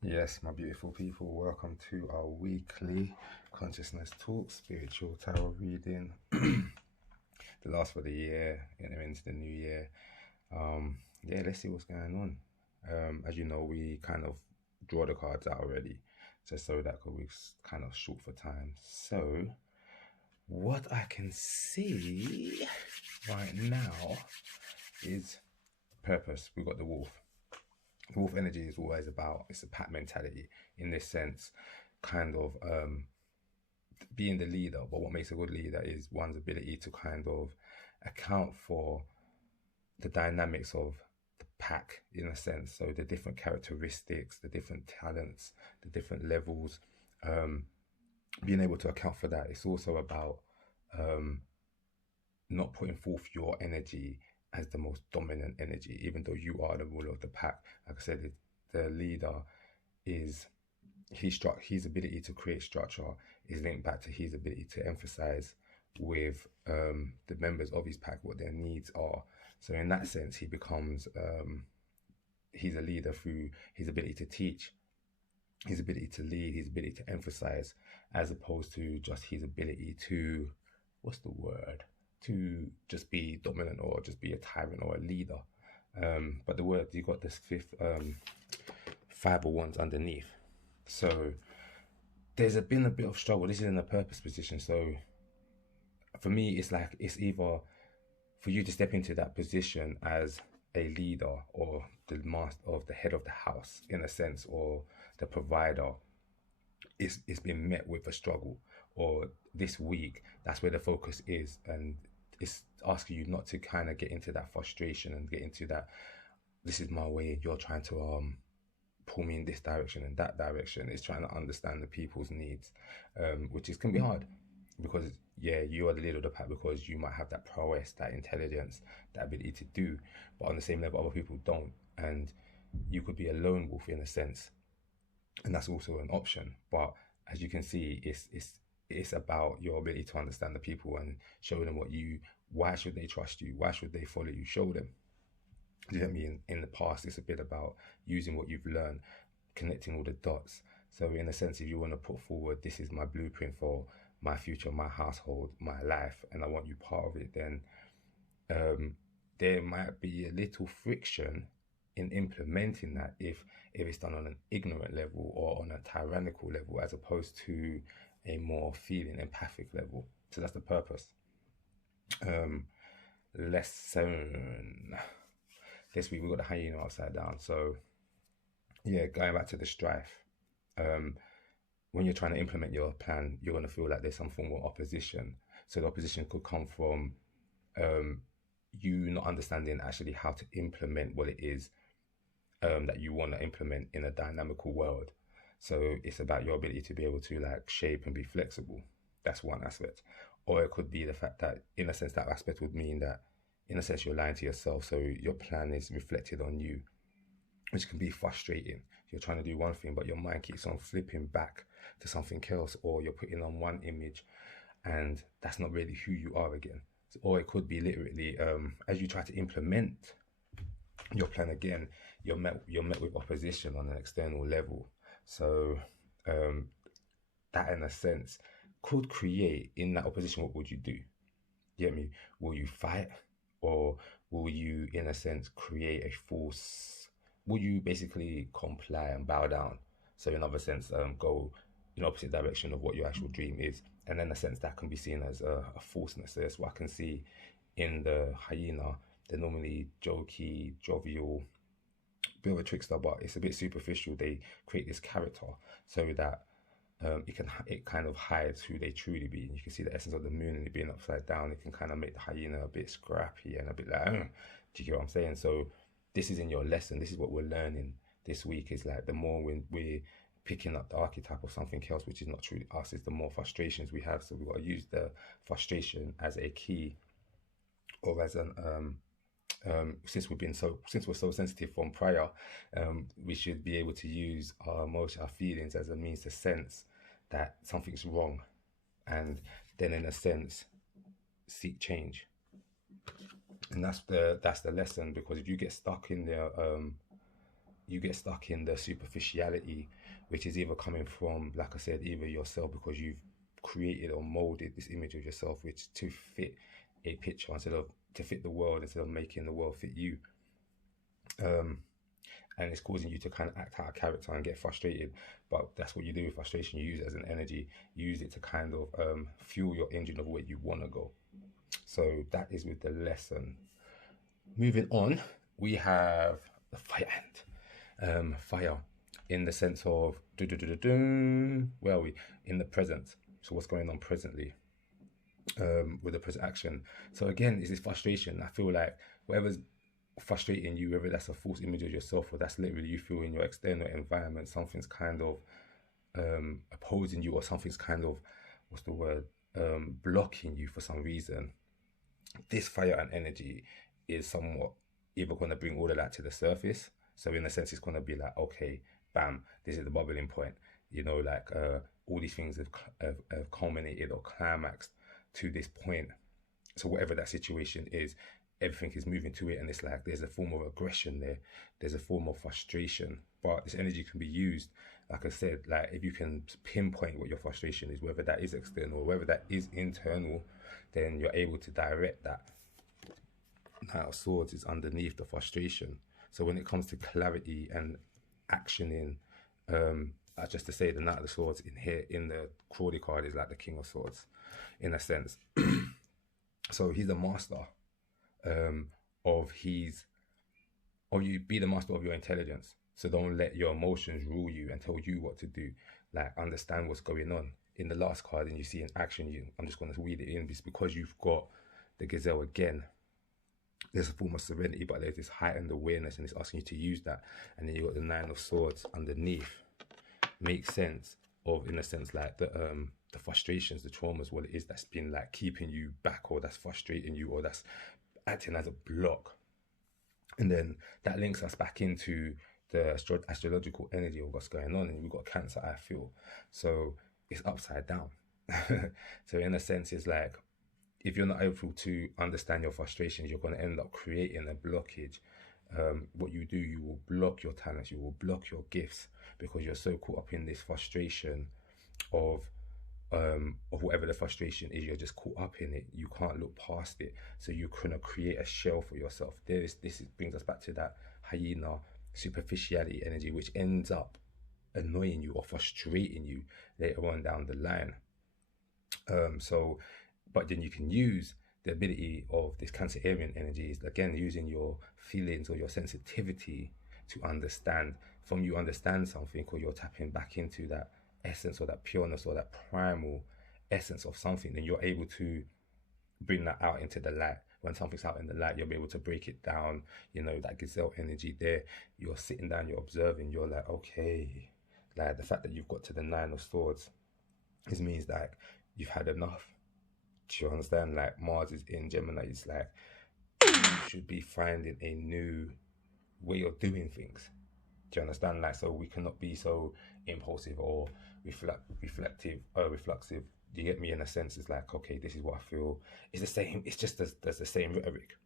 Yes, my beautiful people, welcome to our weekly consciousness talk, spiritual tarot reading, the last for the year, entering into the new year. Yeah, let's see what's going on. As you know, we kind of draw the cards out already, just so that we're kind of short for time. So, what I can see right now is purpose. We've got the wolf. Wolf energy is always about, it's a pack mentality in this sense, kind of being the leader. But what makes a good leader is one's ability to kind of account for the dynamics of the pack in a sense. So the different characteristics, the different talents, the different levels, being able to account for that. It's also about not putting forth your energy as the most dominant energy, even though you are the ruler of the pack. Like I said, the leader is his ability to create structure is linked back to his ability to emphasize with the members of his pack what their needs are. So in that sense, he becomes he's a leader through his ability to teach, his ability to lead, his ability to emphasize, as opposed to just his ability to, what's the word, to just be dominant or just be a tyrant or a leader. But the word, you got this fifth five of wands underneath. So been a bit of struggle. This is in a purpose position. So for me, it's like it's either for you to step into that position as a leader or the master of the head of the house in a sense, or the provider. It's been met with a struggle, or this week that's where the focus is, and it's asking you not to kind of get into that frustration and get into that this is my way, you're trying to pull me in this direction and that direction. Is trying to understand the people's needs, which is can be hard because yeah, you are the leader of the pack because you might have that prowess, that intelligence, that ability to do, but on the same level, other people don't, and you could be a lone wolf in a sense, and that's also an option. But as you can see, it's about your ability to understand the people and show them why should they trust you, why should they follow you, show them. Do you get me? In the past, it's a bit about using what you've learned, connecting all the dots. So, in a sense, if you want to put forward, this is my blueprint for my future, my household, my life, and I want you part of it, then there might be a little friction in implementing that if it's done on an ignorant level or on a tyrannical level, as opposed to a more feeling empathic level. So that's the purpose. Lesson. This week we got the hyena upside down. So yeah, going back to the strife. When you're trying to implement your plan, you're going to feel like there's some form of opposition. So the opposition could come from you not understanding actually how to implement what it is that you want to implement in a dynamical world. So it's about your ability to be able to like shape and be flexible. That's one aspect. Or it could be the fact that, in a sense, that aspect would mean that, in a sense, you're lying to yourself. So your plan is reflected on you, which can be frustrating. You're trying to do one thing, but your mind keeps on flipping back to something else, or you're putting on one image, and that's not really who you are again. Or it could be literally, as you try to implement your plan again, you're met with opposition on an external level. So that, in a sense, could create in that opposition. What would you do? You get me? Will you fight, or will you, in a sense, create a force? Will you basically comply and bow down? So, in other sense, go in opposite direction of what your actual dream is, and in a sense, that can be seen as a falseness. So that's what I can see in the hyena. They're normally jokey, jovial, bit of a trickster, but it's a bit superficial. They create this character so that it kind of hides who they truly be. And you can see the essence of the moon and it being upside down. It can kind of make the hyena a bit scrappy and a bit like, do you get what I'm saying? So this is in your lesson. This is what we're learning this week. Is like the more we're picking up the archetype of something else, which is not truly us, is the more frustrations we have. So we've got to use the frustration as a key, or as an since we're so sensitive from prior, we should be able to use our emotions, our feelings, as a means to sense that something's wrong, and then in a sense seek change. And that's the lesson, because if you get stuck in there, you get stuck in the superficiality, which is either coming from, like I said, either yourself, because you've created or molded this image of yourself which to fit a picture instead of to fit the world, instead of making the world fit you. um and it's causing you to kind of act out of character and get frustrated. But that's what you do with frustration. You use it as an energy, you use it to kind of fuel your engine of where you want to go. So that is with the lesson. Moving on, we have the fire ant. Fire in the sense of where are we? In the present. So what's going on presently? With the present action. So again, is this frustration? I feel like whatever's frustrating you, whether that's a false image of yourself or that's literally you feel in your external environment, something's kind of opposing you, or something's kind of, what's the word, blocking you for some reason. This fire and energy is somewhat either going to bring all of that to the surface. So in a sense, it's going to be like, okay, bam, this is the bubbling point. You know, like all these things have culminated or climaxed to this point. So whatever that situation is, everything is moving to it, and it's like there's a form of aggression there, there's a form of frustration. But this energy can be used, like I said, like if you can pinpoint what your frustration is, whether that is external or whether that is internal, then you're able to direct that. Knight of Swords is underneath the frustration. So when it comes to clarity and actioning, just to say, the Knight of the Swords in here in the Crawley card is like the King of Swords in a sense. So he's the master of his, or you be the master of your intelligence. So don't let your emotions rule you and tell you what to do. Like, understand what's going on. In the last card, and you see in action, I'm just going to read it in. It's because you've got the gazelle again. There's a form of serenity, but there's this heightened awareness, and it's asking you to use that. And then you got the Nine of Swords underneath. Makes sense of, in a sense, like the frustrations, the traumas, what it is that's been like keeping you back, or that's frustrating you, or that's acting as a block. And then that links us back into the astrological energy of what's going on. And we've got Cancer, I feel. So it's upside down. So in a sense, it's like, if you're not able to understand your frustrations, you're going to end up creating a blockage. What you do, you will block your talents, you will block your gifts, because you're so caught up in this frustration of whatever the frustration is. You're just caught up in it. You can't look past it. So you're gonna create a shell for yourself. This brings us back to that hyena superficiality energy, which ends up annoying you or frustrating you later on down the line. But then you can use the ability of this Cancerian energies, again, using your feelings or your sensitivity to understand. From you understand something, or you're tapping back into that essence or that pureness or that primal essence of something, then you're able to bring that out into the light. When something's out in the light, you'll be able to break it down. You know, that gazelle energy there, you're sitting down, you're observing, you're like, okay, like the fact that you've got to the Nine of Swords, it means that you've had enough. Do you understand? Like, Mars is in Gemini, it's like you should be finding a new way of doing things. Do you understand? Like, so we cannot be so impulsive or reflexive. Do you get me? In a sense, it's like, okay, this is what I feel. It's the same. It's just there's the same rhetoric.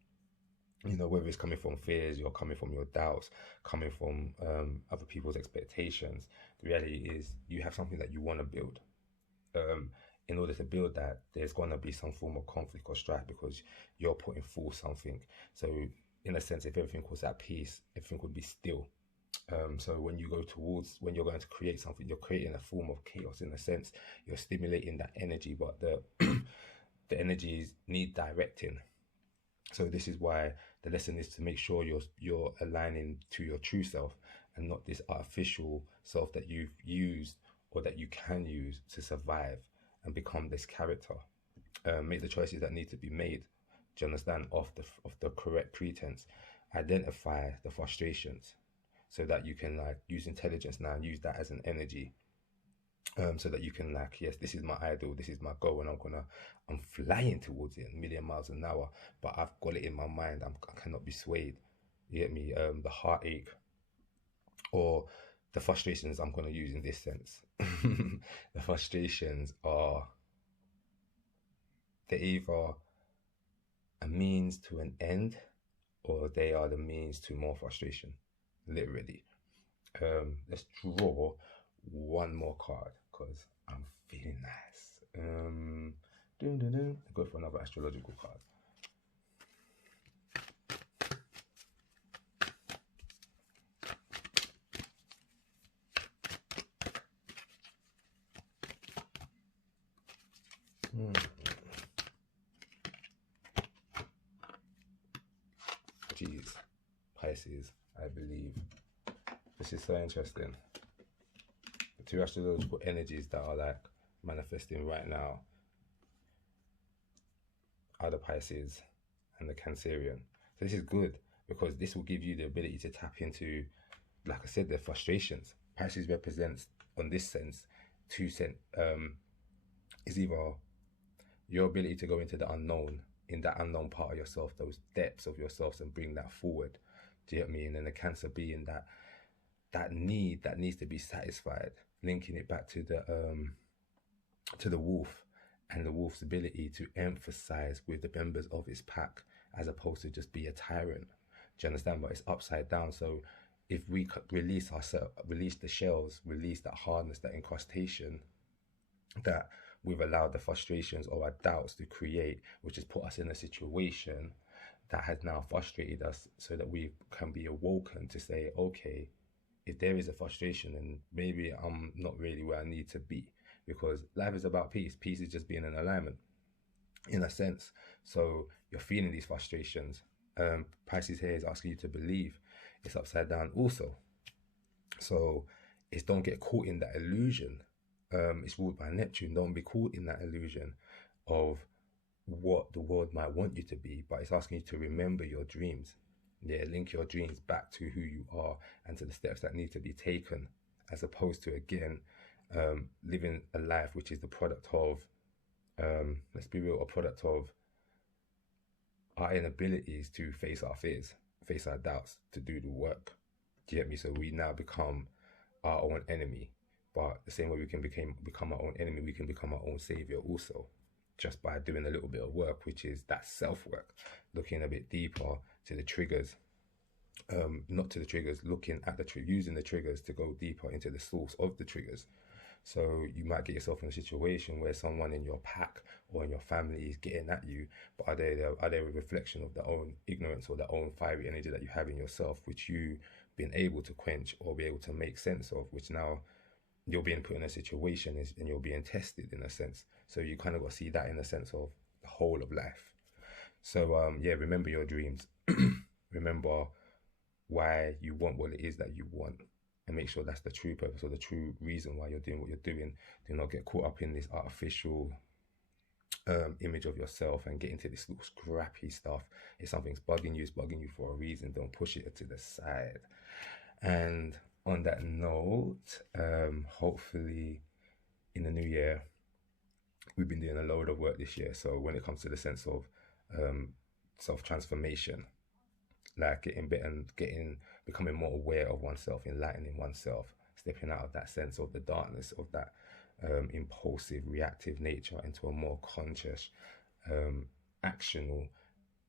You know, whether it's coming from fears, you're coming from your doubts, coming from other people's expectations. The reality is, you have something that you want to build. In order to build that, there's going to be some form of conflict or strife, because you're putting forth something. So in a sense, if everything was at peace, everything would be still. So when you're going to create something, you're creating a form of chaos. In a sense, you're stimulating that energy, but the energies need directing. So this is why the lesson is to make sure you're aligning to your true self, and not this artificial self that you've used or that you can use to survive and become this character. Make the choices that need to be made. Do you understand? Off the correct pretense. Identify the frustrations, so that you can like use intelligence now and use that as an energy. So that you can like, yes, this is my ideal, this is my goal, and I'm flying towards it a million miles an hour, but I've got it in my mind. I cannot be swayed. You get me? The heartache or the frustrations I'm going to use in this sense. The frustrations are, they're either a means to an end, or they are the means to more frustration, literally. Let's draw one more card because I'm feeling nice. Go for another astrological card. Jeez, Pisces, I believe. This is so interesting. The two astrological energies that are like manifesting right now are the Pisces and the Cancerian. So this is good because this will give you the ability to tap into, like I said, their frustrations. Pisces represents, on this sense, is either your ability to go into the unknown, in that unknown part of yourself, those depths of yourself, and bring that forward. Do you get me? And then the Cancer being that need that needs to be satisfied, linking it back to the wolf, and the wolf's ability to emphasize with the members of its pack as opposed to just be a tyrant. Do you understand? But it's upside down. So if we release the shells, release that hardness, that incrustation that we've allowed the frustrations or our doubts to create, which has put us in a situation that has now frustrated us, so that we can be awoken to say, okay, if there is a frustration, then maybe I'm not really where I need to be, because life is about peace. Peace is just being in alignment, in a sense. So you're feeling these frustrations. Pisces here is asking you to believe. It's upside down also. So it's don't get caught in that illusion. It's ruled by Neptune. Don't be caught in that illusion of what the world might want you to be, but it's asking you to remember your dreams. Yeah, link your dreams back to who you are and to the steps that need to be taken, as opposed to, again, living a life which is the product of, let's be real, a product of our inabilities to face our fears, face our doubts, to do the work. Do you get me? So we now become our own enemy. But the same way we can become our own enemy, we can become our own savior also, just by doing a little bit of work, which is that self-work, looking a bit deeper to the triggers, not to the triggers, looking at using the triggers to go deeper into the source of the triggers. So you might get yourself in a situation where someone in your pack or in your family is getting at you, but are they a reflection of their own ignorance or their own fiery energy that you have in yourself, which you've been able to quench or be able to make sense of, which now you're being put in a situation and you're being tested, in a sense. So you kind of got to see that in the sense of the whole of life. So yeah, remember your dreams. Remember why you want what it is that you want, and make sure that's the true purpose or the true reason why you're doing what you're doing. Do not get caught up in this artificial image of yourself and get into this little scrappy stuff. If something's bugging you, it's bugging you for a reason. Don't push it to the side. And on that note, hopefully in the new year, we've been doing a load of work this year. So when it comes to the sense of self-transformation, like becoming more aware of oneself, enlightening oneself, stepping out of that sense of the darkness, of that impulsive, reactive nature into a more conscious, actional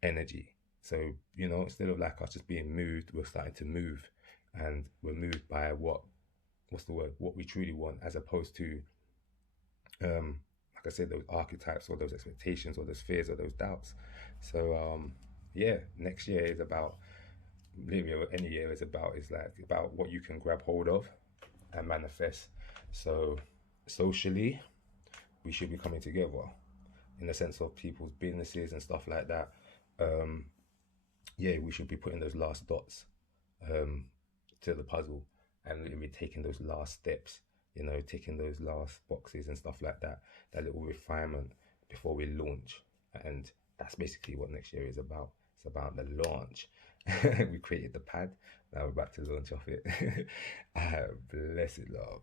energy. So, instead of like us just being moved, we're starting to move, and we're moved by what we truly want, as opposed to, like I said, those archetypes or those expectations or those fears or those doubts. So, yeah, next year is about, literally any year is about what you can grab hold of and manifest. So socially, we should be coming together in the sense of people's businesses and stuff like that. Yeah, we should be putting those last dots to the puzzle and really taking those last steps, taking those last boxes and stuff like that, that little refinement before we launch. And that's basically what next year is about. It's about the launch. We created the pad, now we're about to launch off it. Blessed love.